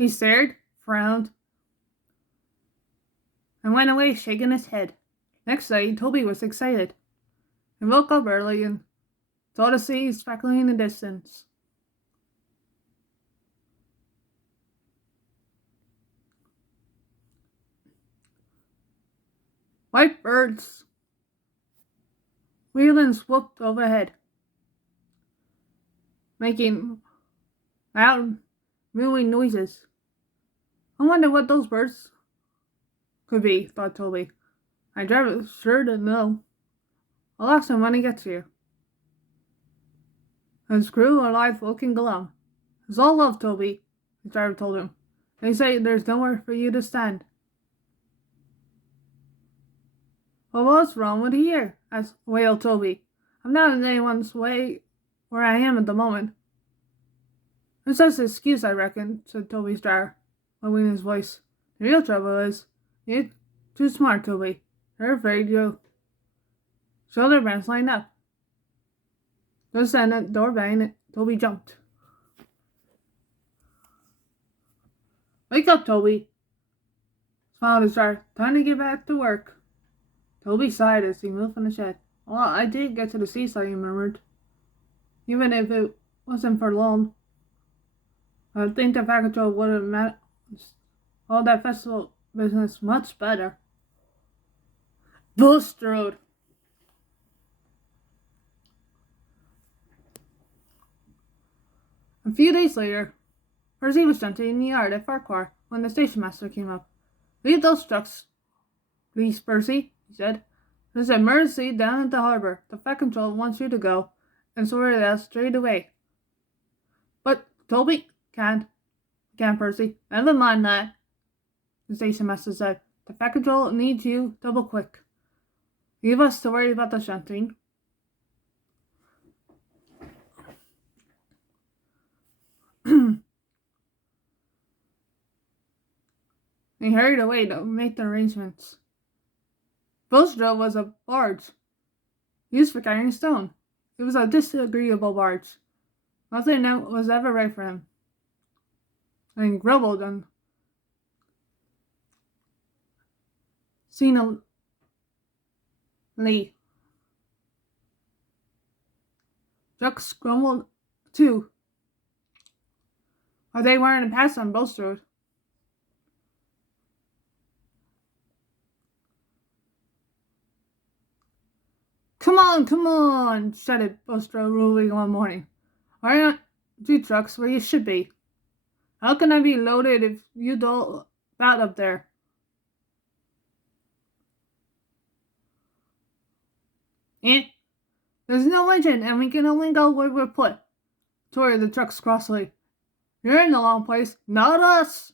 He stared, frowned, and went away shaking his head. Next day, Toby was excited. He woke up early and saw the sea sparkling in the distance. White birds wheeled and swooped overhead, making loud, mooing noises. I wonder what those birds could be, thought Toby. My driver's sure to know. I'll ask him when he gets here. His crew are live looking glum. It's all love, Toby, his driver told him. They say there's nowhere for you to stand. Well, what's wrong with here? Wailed Toby. I'm not in anyone's way where I am at the moment. It's just an excuse, I reckon, said Toby's driver, lowering his voice. The real trouble is, you're too smart, Toby. They're afraid you'll show their brands line up. Just then, at the door banged, Toby jumped. Wake up, Toby, smiled his driver. Time to get back to work. Toby sighed as he moved from the shed. Well, I did get to the seaside, he murmured. Even if it wasn't for long. I think the Fat Control would have managed all that festival business much better. Bulstrode. A few days later, Percy was shunting in the yard at Farquhar when the station master came up. Leave those trucks, please, Percy, he said. There's an emergency down at the harbor. The Fat Control wants you to go and sort it out straight away. But Toby can't, Percy. Never mind that, the station master said. The Fat Control needs you double quick. Leave us to worry about the shunting. He hurried away to make the arrangements. Bulstrode was a barge used for carrying stone. It was a disagreeable barge. Nothing was ever right for him. And he grumbled and unceasingly. Trucks grumbled too, but they weren't a pass on Bulstrode. Come on, shouted Bulstrode rudely one morning. Why aren't two trucks where you should be? How can I be loaded if you don't about up there? There's no engine and we can only go where we're put, retorted the trucks crossly. You're in the wrong place, not us.